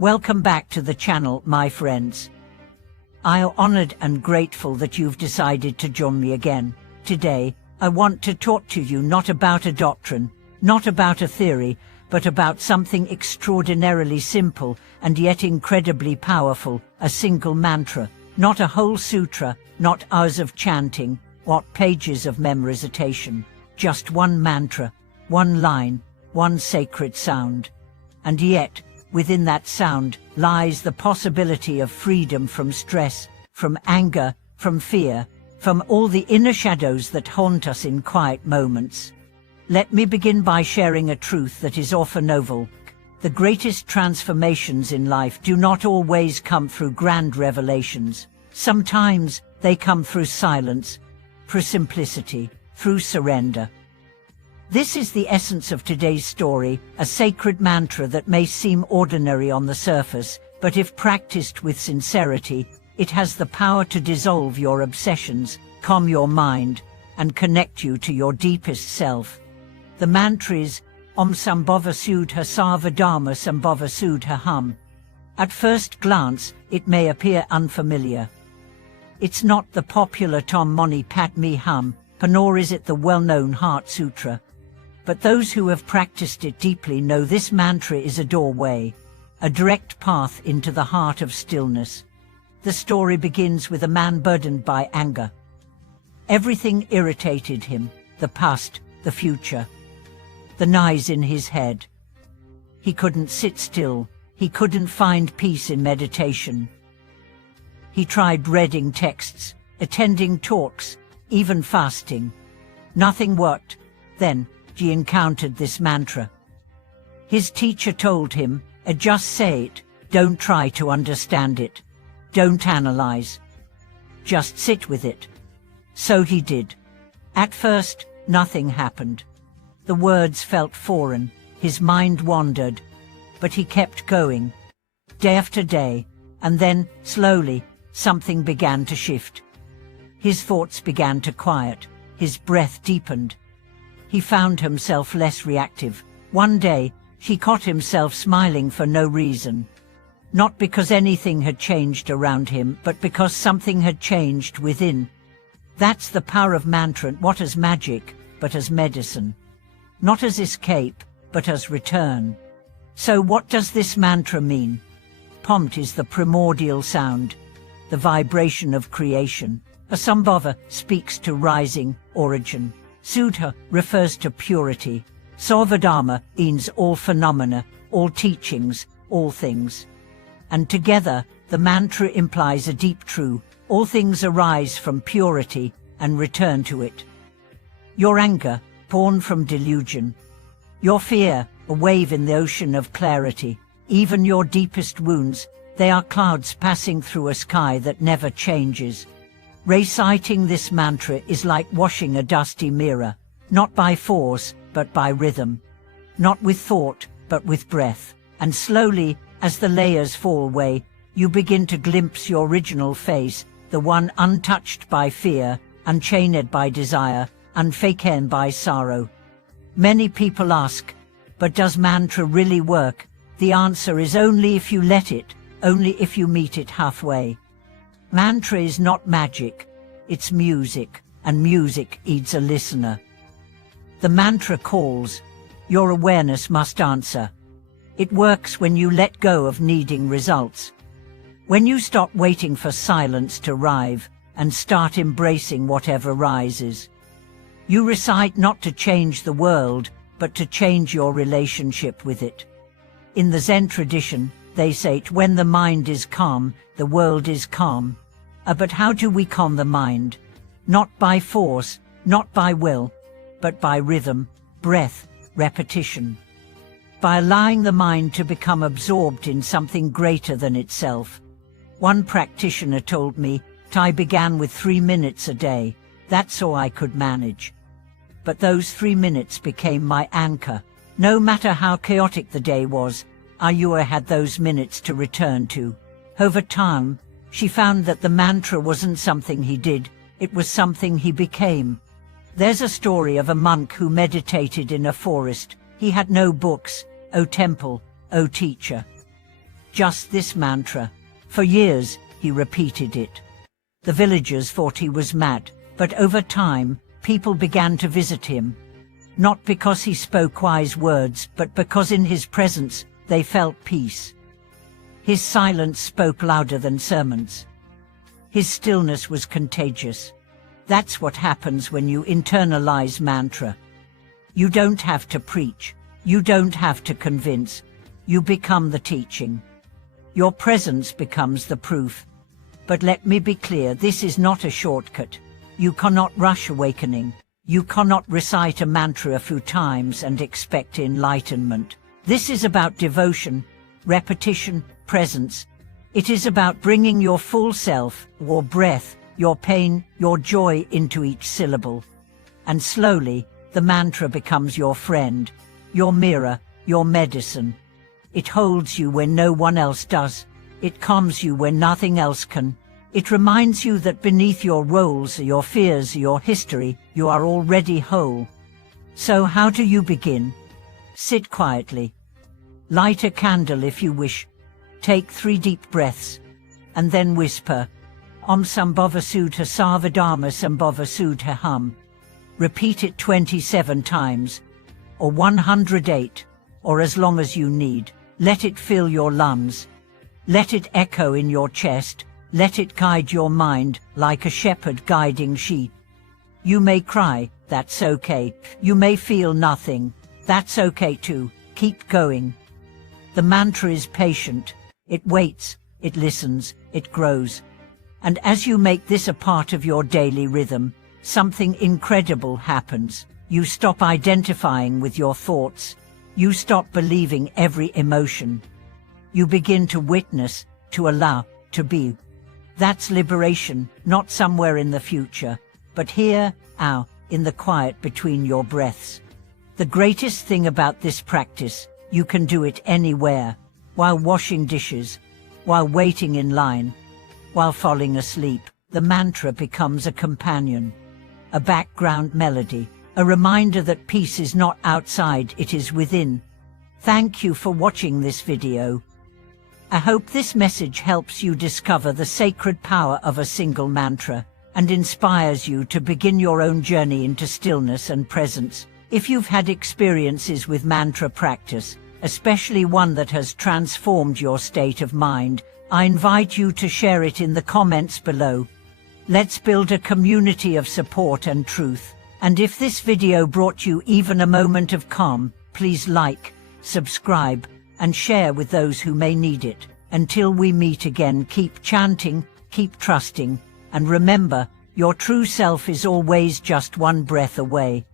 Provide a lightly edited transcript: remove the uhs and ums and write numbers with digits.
Welcome back to the channel, my friends. I am honored and grateful that you've decided to join me again. Today, I want to talk to you not about a doctrine, not about a theory, but about something extraordinarily simple and yet incredibly powerful, a single mantra, not a whole sutra, not hours of chanting, or pages of memorization, just one mantra, one line, one sacred sound. And yet, within that sound lies the possibility of freedom from stress, from anger, from fear, from all the inner shadows that haunt us in quiet moments. Let me begin by sharing a truth that is often overlooked. The greatest transformations in life do not always come through grand revelations. Sometimes they come through silence, through simplicity, through surrender. This is the essence of today's story, a sacred mantra that may seem ordinary on the surface, but if practiced with sincerity, it has the power to dissolve your obsessions, calm your mind, and connect you to your deepest self. The mantra is Om Sambhava Sudha Sarva Dharma Sambhava Sudha Hum. At first glance, it may appear unfamiliar. It's not the popular Tom Mani Padme Hum, nor is it the well-known Heart Sutra. But those who have practiced it deeply know this mantra is a doorway, a direct path into the heart of stillness. The story begins with a man burdened by anger. Everything irritated him, the past, the future, the noise in his head. He couldn't sit still, he couldn't find peace in meditation. He tried reading texts, attending talks, even fasting. Nothing worked. Then, he encountered this mantra. His teacher told him, just say it, don't try to understand it. Don't analyze. Just sit with it. So he did. At first, nothing happened. The words felt foreign, his mind wandered, but he kept going, day after day, and then, slowly, something began to shift. His thoughts began to quiet, his breath deepened. He found himself less reactive. One day, he caught himself smiling for no reason. Not because anything had changed around him, but because something had changed within. That's the power of mantra, not as magic, but as medicine. Not as escape, but as return. So what does this mantra mean? Pomt is the primordial sound, the vibration of creation. A Sambhava speaks to rising, origin. Sudha refers to purity. Sarvadharma means all phenomena, all teachings, all things. And together, the mantra implies a deep truth. All things arise from purity and return to it. Your anger, born from delusion. Your fear, a wave in the ocean of clarity. Even your deepest wounds, they are clouds passing through a sky that never changes. Reciting this mantra is like washing a dusty mirror, not by force, but by rhythm. Not with thought, but with breath. And slowly, as the layers fall away, you begin to glimpse your original face, the one untouched by fear, unchained by desire, unfaken by sorrow. Many people ask, but does mantra really work? The answer is only if you let it, only if you meet it halfway. Mantra is not magic, it's music, and music needs a listener. The mantra calls, your awareness must answer. It works when you let go of needing results. When you stop waiting for silence to arrive and start embracing whatever rises. You recite not to change the world, but to change your relationship with it. In the Zen tradition, they say when the mind is calm, the world is calm. But how do we calm the mind? Not by force, not by will, but by rhythm, breath, repetition. By allowing the mind to become absorbed in something greater than itself. One practitioner told me, I began with 3 minutes a day. That's all I could manage. But those 3 minutes became my anchor. No matter how chaotic the day was, Ayua had those minutes to return to. Over time, she found that the mantra wasn't something he did, it was something he became. There's a story of a monk who meditated in a forest. He had no books, no temple, no teacher. just this mantra. For years, he repeated it. The villagers thought he was mad, but over time, people began to visit him. Not because he spoke wise words, but because in his presence, they felt peace. His silence spoke louder than sermons. His stillness was contagious. That's what happens when you internalize mantra. You don't have to preach. You don't have to convince. You become the teaching. Your presence becomes the proof. But let me be clear, this is not a shortcut. You cannot rush awakening. You cannot recite a mantra a few times and expect enlightenment. This is about devotion, repetition, presence. It is about bringing your full self, your breath, your pain, your joy into each syllable. And slowly, the mantra becomes your friend, your mirror, your medicine. It holds you when no one else does. It calms you when nothing else can. It reminds you that beneath your roles, your fears, your history, you are already whole. So how do you begin? Sit quietly. Light a candle if you wish. Take 3 deep breaths. And then whisper, Om Sambhava Sudha Sarvadharma Sambhava Sudha Hum. Repeat it 27 times, or 108, or as long as you need. Let it fill your lungs. Let it echo in your chest. Let it guide your mind like a shepherd guiding sheep. You may cry, that's okay. You may feel nothing, that's okay too. Keep going. The mantra is patient. It waits, it listens, it grows. And as you make this a part of your daily rhythm, something incredible happens. You stop identifying with your thoughts. You stop believing every emotion. You begin to witness, to allow, to be. That's liberation, not somewhere in the future, but here, now, in the quiet between your breaths. The greatest thing about this practice, you can do it anywhere, while washing dishes, while waiting in line, while falling asleep. The mantra becomes a companion, a background melody, a reminder that peace is not outside, it is within. Thank you for watching this video. I hope this message helps you discover the sacred power of a single mantra and inspires you to begin your own journey into stillness and presence. If you've had experiences with mantra practice, especially one that has transformed your state of mind, I invite you to share it in the comments below. Let's build a community of support and truth. And if this video brought you even a moment of calm, please like, subscribe, and share with those who may need it. Until we meet again, keep chanting, keep trusting, and remember, your true self is always just one breath away.